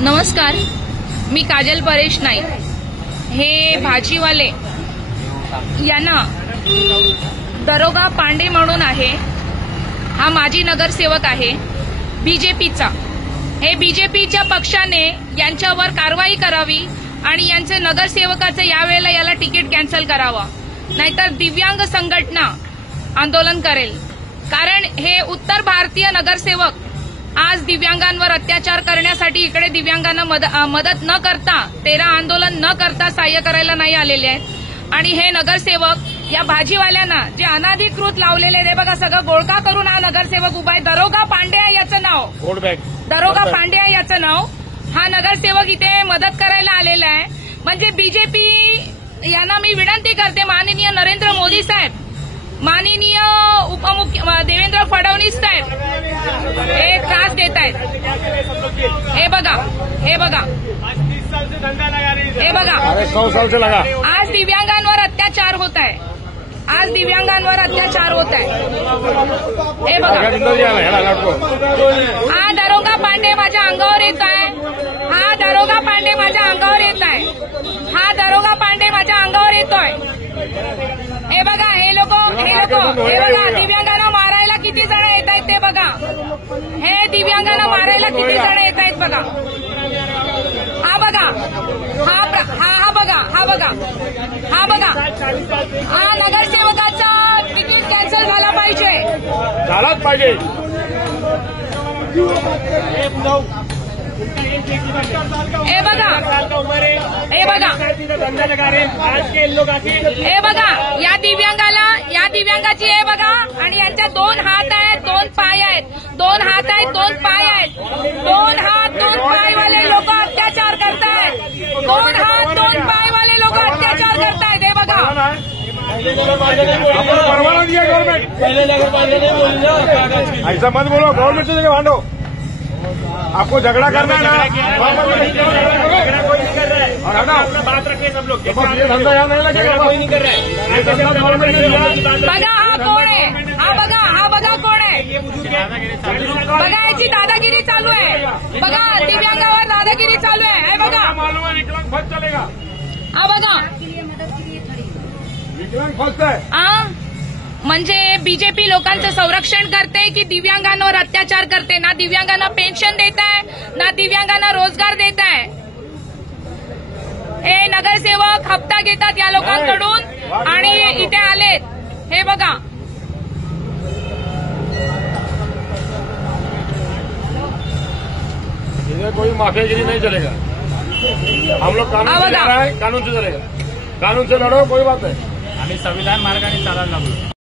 नमस्कार, मी काजल परेश नाईक। हे भाजीवाले यांना दरोगा पांडे म्हणून आहे, हा माजी नगरसेवक आहे बीजेपीचा। हे बीजेपीच्या पक्षाने यांच्यावर कारवाई करावी आणि यांचे नगरसेवकाचे यावेळेला याला तिकीट कॅन्सल करावा, नाहीतर दिव्यांग संघटना आंदोलन करेल। कारण हे उत्तर भारतीय नगरसेवक आज दिव्यांगांवर अत्याचार करण्यासाठी इकडे दिव्यांगांना मदत न करता, तेरा आंदोलन न करता सहाय्य करायला नाही आलेले आहेत। आणि हे नगरसेवक या भाजीवाल्यांना जे अनाधिकृत लावलेले ते बघा सगळं गोळका करून हा नगरसेवक उभा आहे। दरोगा पांडे आहे याचं नाव, दरोगा पांडे आहे याचं नाव। हा नगरसेवक इथे मदत करायला आलेला आहे। म्हणजे बीजेपी यांना मी विनंती करते, माननीय नरेंद्र मोदी साहेब, माननीय उपमुख्यमंत्री देवेंद्र फडणवीस साहेब हे त्रास देत आहेत। हे बघा, हे बघा, हे बघा, 100 साल से लगा। आज दिव्यांगांवर अत्याचार होत आहे, आज दिव्यांगांवर अत्याचार होत आहे। हे बघा, हा दरोगा पांडे माझ्या अंगावर येत आहे, हा दरोगा पांडे माझ्या अंगावर येत आहे, हा दरोगा पांडे माझ्या अंगावर येतोय। हे बघा, हे लोक हे बघा, दिव्यांगांना मारायला किती जण येत आहेत ते बघा। हे दिव्यांगांना मारायला किती जण येत आहेत बघा। हा बघा, हा बघा, हा बघा, हा बघा, हा नगरसेवकाचा तिकीट कॅन्सल झाला पाहिजे, झालाच पाहिजे। हे बघा, हे बघा, हे बघा, या दिव्यांगाची हे बघा, आणि यांच्या 2 हात आहेत, 2 पाय आहेत, 2 हात आहेत, 2 पाय आहेत, 2 हात 2 पाय वाले लोक अत्याचार करतायत, 2 हात 2 पाय वाले लोक अत्याचार करतायत। हे बघा, परवाना दिया गवर्नमेंट, ऐसा मत बोलो, गवर्नमेंट से जगह भांडो। आपको झगड़ा करना है ना, और हटाओ, बात रखिए सब लोग। ये धंधा यहाँ नहीं लगेगा, कोई नहीं कर रहा है। बघा हा कोण आहे, हा बघा, हा बघा कोण आहे, बघा याची दादागिरी चालू आहे, बघा दिव्यांगावर दादागिरी चालू आहे। हे बघा, मालूम है विकलांग फर्स्ट चलेगा, हा बघा, विकलांग फर्स्ट है। म्हणजे बीजेपी लोकांचं संरक्षण करते की दिव्यांगांवर अत्याचार करते? ना दिव्यांगांना पेन्शन देत आहे, ना दिव्यांगांना रोजगार देत आहे। हे नगरसेवक हप्ता घेतात या लोकांकडून आणि इथे आलेत। हे बघा, इधर कोई माफियागिरी नहीं चलेगा, हम लोग कानून से लड़ रहे हैं, कानून से चलेगा, कानून से लड़ो, कोई बात नहीं। आम्ही संविधान मार्गाने चालायला लागलो।